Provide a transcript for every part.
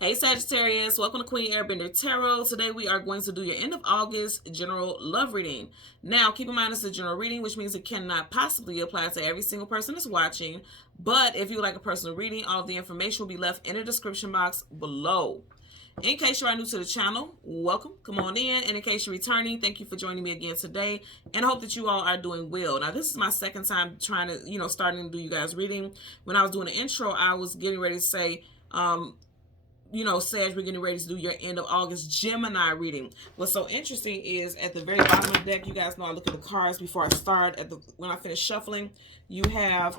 Hey Sagittarius, welcome to Queen Airbender Tarot. Today we are going to do your end of August general love reading. Now keep in mind it's a general reading, which means it cannot possibly apply to every single person that's watching. But if you would like a personal reading, all of the information will be left in the description box below. In case you are new to the channel, welcome, come on in. And in case you're returning, thank you for joining me again today. And I hope that you all are doing well. Now this is my second time trying to, starting to do you guys reading. When I was doing the intro, I was getting ready to say, Sag, we're getting ready to do your end of August Gemini reading. What's so interesting is at the very bottom of the deck, you guys know I look at the cards before I start. When I finish shuffling, you have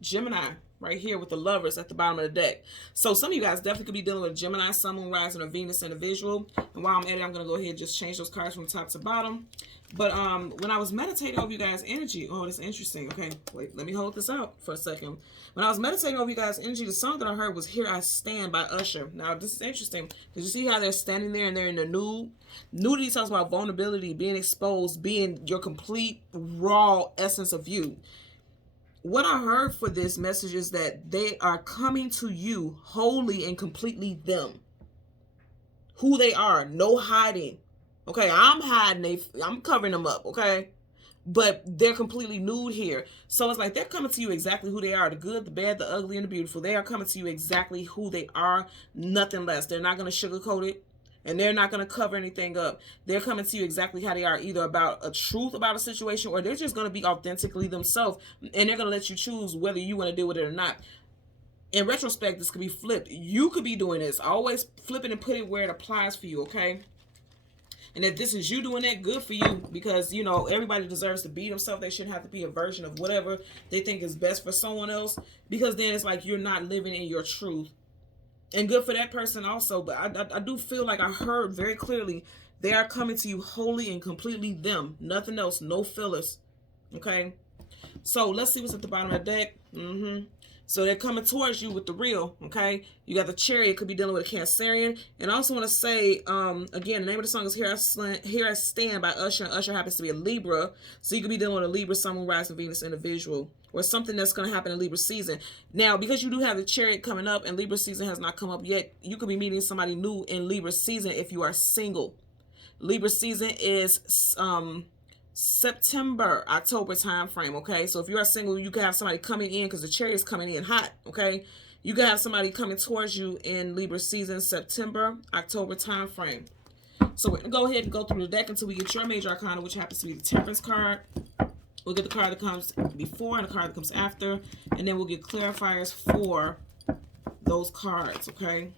Gemini right here with the lovers at the bottom of the deck. So some of you guys definitely could be dealing with Gemini, Sun, Moon, Rising, or Venus individual. And while I'm at it, I'm going to go ahead and just change those cards from top to bottom. But when I was meditating over you guys' energy, oh, that's interesting. Okay, wait, let me hold this out for a second. When I was meditating over you guys' energy, the song that I heard was Here I Stand by Usher. Now, this is interesting. Did you see how they're standing there and they're in the nude? Nudity talks about vulnerability, being exposed, being your complete, raw essence of you. What I heard for this message is that they are coming to you wholly and completely them. Who they are, no hiding. Okay, I'm hiding, I'm covering them up, okay? But they're completely nude here. So it's like they're coming to you exactly who they are. The good, the bad, the ugly, and the beautiful. They are coming to you exactly who they are, nothing less. They're not going to sugarcoat it. And they're not going to cover anything up. They're coming to you exactly how they are, either about a truth about a situation, or they're just going to be authentically themselves. And they're going to let you choose whether you want to deal with it or not. In retrospect, this could be flipped. You could be doing this. Always flip it and put it where it applies for you, okay? And if this is you doing that, good for you. Because, everybody deserves to be themselves. They shouldn't have to be a version of whatever they think is best for someone else. Because then it's like you're not living in your truth. And good for that person also. But I do feel like I heard very clearly they are coming to you wholly and completely them. Nothing else. No fillers. Okay? So let's see what's at the bottom of the deck. So they're coming towards you with the real, okay? You got the Chariot, could be dealing with a Cancerian. And I also want to say, again, the name of the song is Here I Stand by Usher. And Usher happens to be a Libra. So you could be dealing with a Libra, Sun, Moon, Rising, Venus individual. Or something that's going to happen in Libra season. Now, because you do have the Chariot coming up and Libra season has not come up yet, you could be meeting somebody new in Libra season if you are single. Libra season is September, October time frame, okay? So if you are single, you can have somebody coming in because the Chariot is coming in hot, okay? You can have somebody coming towards you in Libra season, September, October time frame. So we're going to go ahead and go through the deck until we get your major arcana, which happens to be the Temperance card. We'll get the card that comes before and the card that comes after, and then we'll get clarifiers for those cards, okay?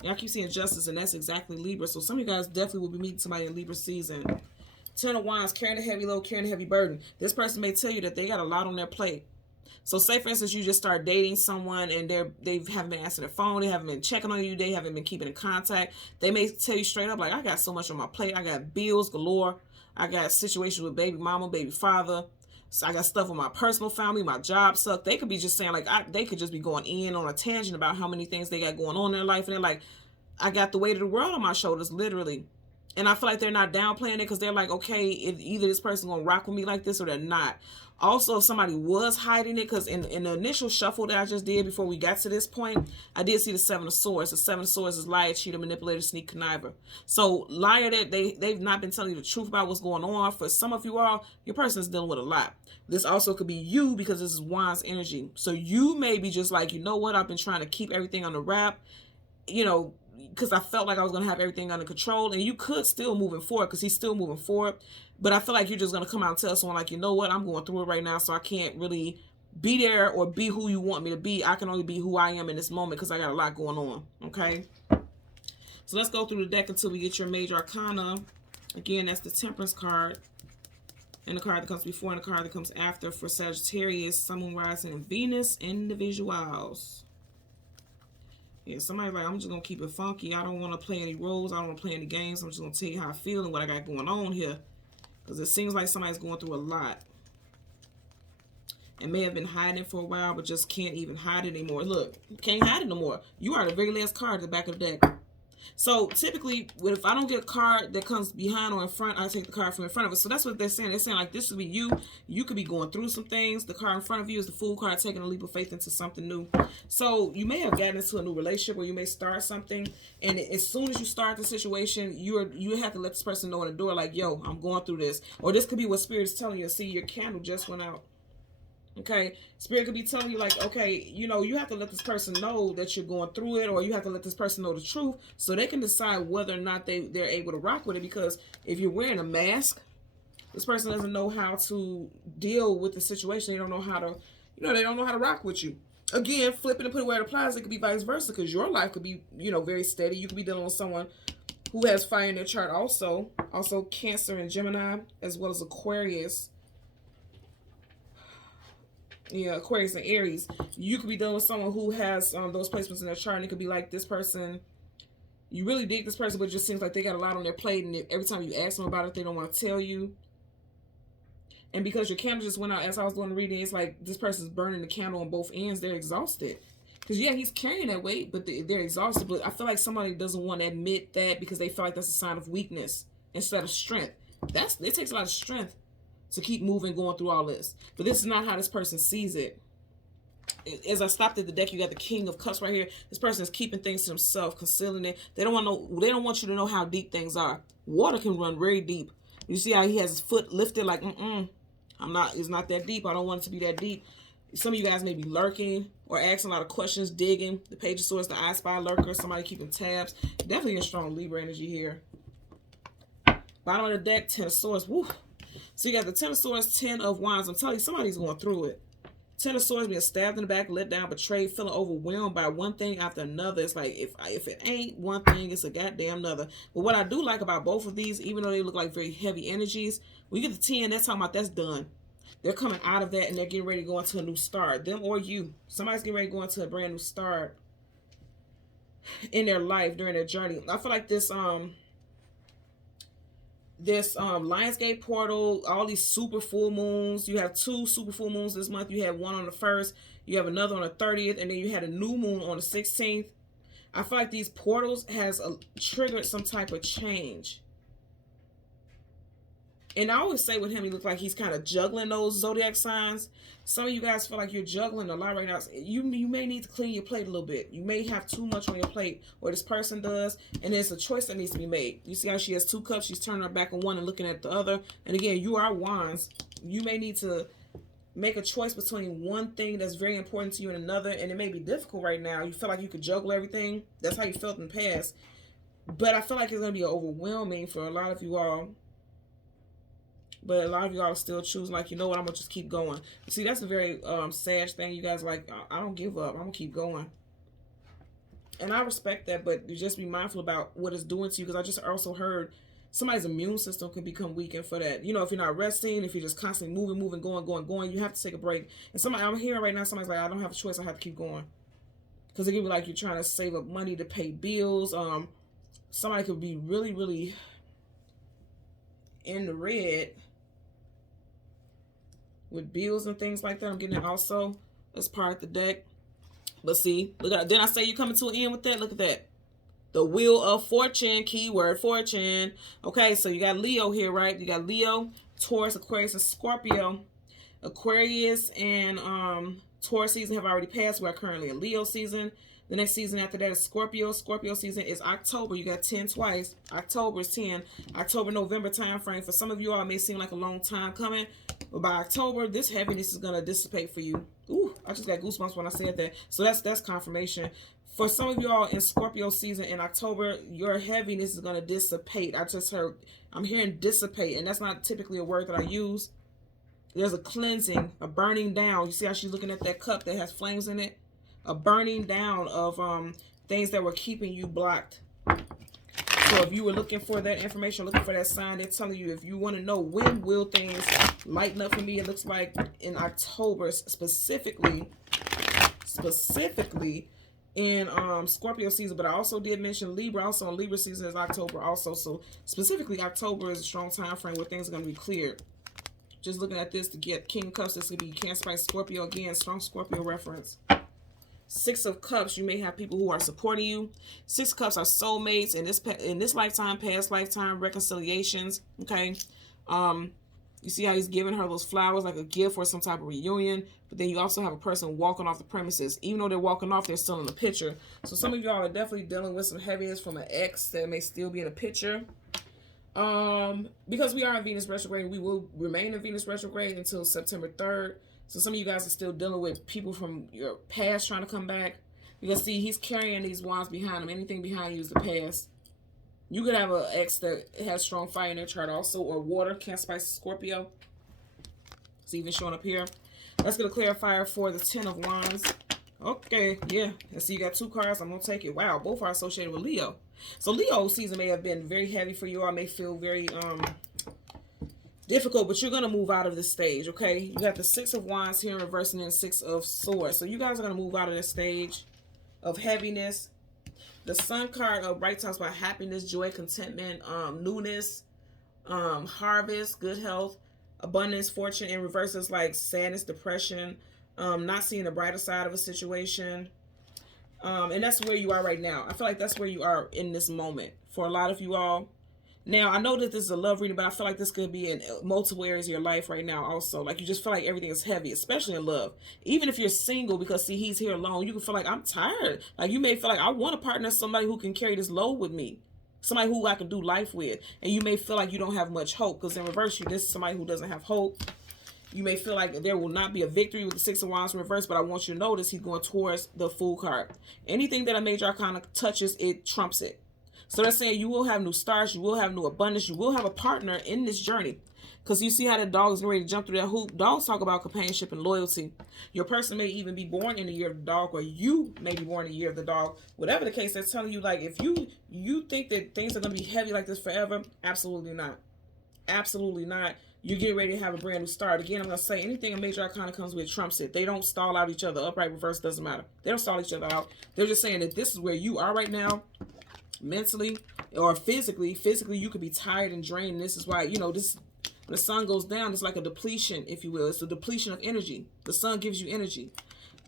Yeah, I keep seeing Justice, and that's exactly Libra. So some of you guys definitely will be meeting somebody in Libra season. Ten of Wands, carrying a heavy load, carrying a heavy burden. This person may tell you that they got a lot on their plate. So say, for instance, you just start dating someone and they haven't been answering their phone, they haven't been checking on you, they haven't been keeping in contact. They may tell you straight up, like, I got so much on my plate. I got bills galore. I got situations with baby mama, baby father. So I got stuff with my personal family, my job sucks. They could be just saying, like, they could just be going in on a tangent about how many things they got going on in their life. And they're like, I got the weight of the world on my shoulders, literally. And I feel like they're not downplaying it because they're like, okay, either this person's going to rock with me like this or they're not. Also, if somebody was hiding it, because in the initial shuffle that I just did before we got to this point, I did see the Seven of Swords. The Seven of Swords is liar, cheater, manipulator, sneak, conniver. So liar, that they've not been telling you the truth about what's going on. For some of you all, your person is dealing with a lot. This also could be you because this is Wands energy. So you may be just like, you know what, I've been trying to keep everything on the wrap, because I felt like I was going to have everything under control. And you could still moving forward because he's still moving forward. But I feel like you're just going to come out and tell someone like, you know what, I'm going through it right now, so I can't really be there or be who you want me to be. I can only be who I am in this moment because I got a lot going on, okay? So let's go through the deck until we get your major arcana. Again, that's the Temperance card. And the card that comes before and the card that comes after for Sagittarius, Sun, Moon, Rising, and Venus individuals. Yeah, somebody's like, I'm just going to keep it funky. I don't want to play any roles. I don't want to play any games. I'm just going to tell you how I feel and what I got going on here. Because it seems like somebody's going through a lot. And may have been hiding it for a while, but just can't even hide it anymore. Look, you can't hide it no more. You are the very last card at the back of the deck. So typically, if I don't get a card that comes behind or in front, I take the card from in front of it. So that's what they're saying. They're saying like this would be you. You could be going through some things. The card in front of you is the Fool card, taking a leap of faith into something new. So you may have gotten into a new relationship, or you may start something, and as soon as you start the situation, you have to let this person know in the door, like, yo, I'm going through this. Or this could be what Spirit is telling you. See, your candle just went out. Okay, Spirit could be telling you like, okay, you know, you have to let this person know that you're going through it, or you have to let this person know the truth so they can decide whether or not they're able to rock with it. Because if you're wearing a mask, this person doesn't know how to deal with the situation. They don't know how to, you know, they don't know how to rock with you. Again, flipping and putting where it applies, it could be vice versa, because your life could be, you know, very steady. You could be dealing with someone who has fire in their chart also Cancer and Gemini, as well as Aquarius. Yeah, Aquarius and Aries. You could be dealing with someone who has those placements in their chart, and it could be like this person, you really dig this person, but it just seems like they got a lot on their plate, and every time you ask them about it, they don't want to tell you. And because your candle just went out as I was doing the reading, it's like this person's burning the candle on both ends. They're exhausted. Because, yeah, he's carrying that weight, but they're exhausted. But I feel like somebody doesn't want to admit that because they feel like that's a sign of weakness instead of strength. It takes a lot of strength to keep moving, going through all this. But this is not how this person sees it. As I stopped at the deck, you got the King of Cups right here. This person is keeping things to themselves, concealing it. They don't want you to know how deep things are. Water can run very deep. You see how he has his foot lifted like, it's not that deep. I don't want it to be that deep. Some of you guys may be lurking or asking a lot of questions, digging. The Page of Swords, the I Spy lurker, somebody keeping tabs. Definitely a strong Libra energy here. Bottom of the deck, 10 of Swords. Woo. So you got the 10 of Swords, 10 of Wands. I'm telling you, somebody's going through it. 10 of Swords, being stabbed in the back, let down, betrayed, feeling overwhelmed by one thing after another. It's like, if it ain't one thing, it's a goddamn another. But what I do like about both of these, even though they look like very heavy energies, when you get the 10, that's talking about that's done. They're coming out of that, and they're getting ready to go into a new start. Them or you. Somebody's getting ready to go into a brand new start in their life during their journey. I feel like this Lionsgate portal, all these super full moons. You have 2 super full moons this month. You had one on the 1st, you have another on the 30th, and then you had a new moon on the 16th. I feel like these portals has triggered some type of change. And I always say with him, he looks like he's kind of juggling those zodiac signs. Some of you guys feel like you're juggling a lot right now. You may need to clean your plate a little bit. You may have too much on your plate, or this person does, and there's a choice that needs to be made. You see how she has 2 cups? She's turning her back on one and looking at the other. And again, you are Wands. You may need to make a choice between one thing that's very important to you and another, and it may be difficult right now. You feel like you could juggle everything. That's how you felt in the past. But I feel like it's going to be overwhelming for a lot of you all. But a lot of y'all are still choosing, like, you know what, I'm going to just keep going. See, that's a very sad thing. You guys like, I don't give up. I'm going to keep going. And I respect that, but you just be mindful about what it's doing to you. Because I just also heard somebody's immune system can become weakened for that. You know, if you're not resting, if you're just constantly moving, going, you have to take a break. And somebody, I'm hearing right now, somebody's like, I don't have a choice. I have to keep going. Because it could be like you're trying to save up money to pay bills. Somebody could be really, really in the red with bills and things like that. I'm getting it also as part of the deck. But see, look at, didn't I say you're coming to an end with that? Look at that. The Wheel of Fortune, keyword fortune. Okay, so you got Leo here, right? You got Leo, Taurus, Aquarius, and Scorpio. Aquarius and Taurus season have already passed. We're currently in Leo season. The next season after that is Scorpio. Scorpio season is October. You got 10 twice. October is 10. October, November time frame. For some of you all, it may seem like a long time coming. But by October, this heaviness is going to dissipate for you. Ooh, I just got goosebumps when I said that. So that's confirmation. For some of you all in Scorpio season in October, your heaviness is going to dissipate. I'm hearing dissipate. And that's not typically a word that I use. There's a cleansing, a burning down. You see how she's looking at that cup that has flames in it? A burning down of things that were keeping you blocked. So if you were looking for that information, looking for that sign, they're telling you, if you want to know when will things lighten up for me, it looks like in October, specifically in Scorpio season. But I also did mention Libra. Also in Libra season is October also. So specifically October is a strong time frame where things are going to be cleared. Just looking at this to get King of Cups, this could be Cancer, Scorpio again, strong Scorpio reference. Six of Cups, you may have people who are supporting you. Six of Cups are soulmates in this lifetime, past lifetime, reconciliations. Okay. You see how he's giving her those flowers like a gift or some type of reunion. But then you also have a person walking off the premises. Even though they're walking off, they're still in the picture. So some of y'all are definitely dealing with some heaviness from an ex that may still be in a picture. Because we are in Venus retrograde, we will remain in Venus retrograde until September 3rd. So some of you guys are still dealing with people from your past trying to come back. You can see he's carrying these wands behind him. Anything behind you is the past. You could have an ex that has strong fire in their chart also, or water, Cancer, Pisces, Scorpio. It's even showing up here. Let's get a clarifier for the 10 of Wands. Okay, yeah. I see you got 2 cards. I'm going to take it. Wow, both are associated with Leo. So Leo season may have been very heavy for you, or may feel very difficult, but you're going to move out of this stage, okay? You got the 6 of Wands here in reverse and then 6 of Swords. So you guys are going to move out of this stage of heaviness. The Sun card upright talks about happiness, joy, contentment, newness, harvest, good health, abundance, fortune. In reverse, it's like sadness, depression, not seeing the brighter side of a situation. And that's where you are right now. I feel like that's where you are in this moment for a lot of you all. Now, I know that this is a love reading, but I feel like this could be in multiple areas of your life right now also. Like, you just feel like everything is heavy, especially in love. Even if you're single, because, see, he's here alone, you can feel like, I'm tired. Like, you may feel like, I want a partner, somebody who can carry this load with me. Somebody who I can do life with. And you may feel like you don't have much hope, because in reverse, this is somebody who doesn't have hope. You may feel like there will not be a victory with the 6 of Wands in reverse, but I want you to notice he's going towards the Fool card. Anything that a major arcana touches, it trumps it. So that's saying you will have new starts, you will have new abundance, you will have a partner in this journey. Because you see how the dog is ready to jump through that hoop. Dogs talk about companionship and loyalty. Your person may even be born in the year of the dog, or you may be born in the year of the dog. Whatever the case, they're telling you, like, if you think that things are going to be heavy like this forever, absolutely not. Absolutely not. You're getting ready to have a brand new start. Again, I'm going to say anything a major arcana comes with trumps it. They don't stall out each other. Upright, reverse, doesn't matter. They don't stall each other out. They're just saying that this is where you are right now. Mentally or physically you could be tired and drained, and this is why, you know, this, when the sun goes down, it's like a depletion, if you will. It's a depletion of energy. The sun gives you energy,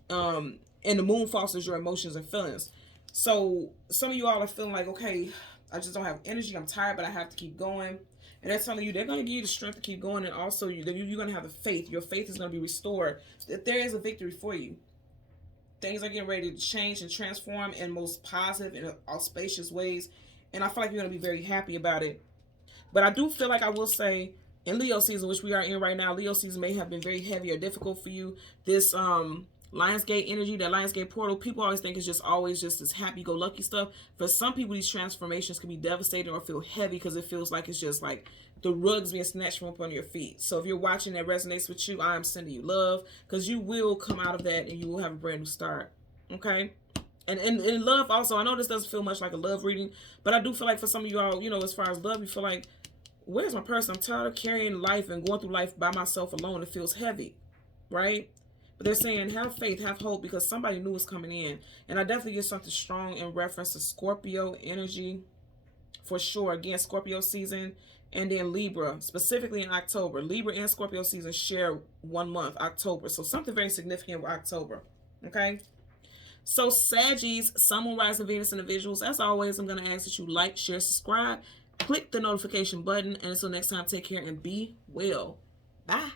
and the moon fosters your emotions and feelings. So some of you all are feeling like, okay, I just don't have energy, I'm tired, but I have to keep going. And they're telling you they're going to give you the strength to keep going, and also you're going to have the faith. Your faith is going to be restored, that there is a victory for you. Things are getting ready to change and transform in most positive and auspicious ways. And I feel like you're going to be very happy about it. But I do feel like I will say, in Leo season, which we are in right now, Leo season may have been very heavy or difficult for you. This Lionsgate energy, that Lionsgate portal, people always think it's just always just this happy-go-lucky stuff. For some people, these transformations can be devastating or feel heavy because it feels like it's just like the rug's being snatched from up on your feet. So if you're watching that resonates with you, I am sending you love, because you will come out of that and you will have a brand new start. Okay? And love also, I know this doesn't feel much like a love reading, but I do feel like for some of you all, you know, as far as love, you feel like, where's my person? I'm tired of carrying life and going through life by myself alone. It feels heavy, right? But they're saying have faith, have hope, because somebody new is coming in. And I definitely get something strong in reference to Scorpio energy for sure. Again, Scorpio season. And then Libra, specifically in October. Libra and Scorpio season share 1 month, October. So something very significant with October. Okay? So Saggies, Sun, Moon, Rising, Venus individuals, as always, I'm going to ask that you like, share, subscribe. Click the notification button. And until next time, take care and be well. Bye.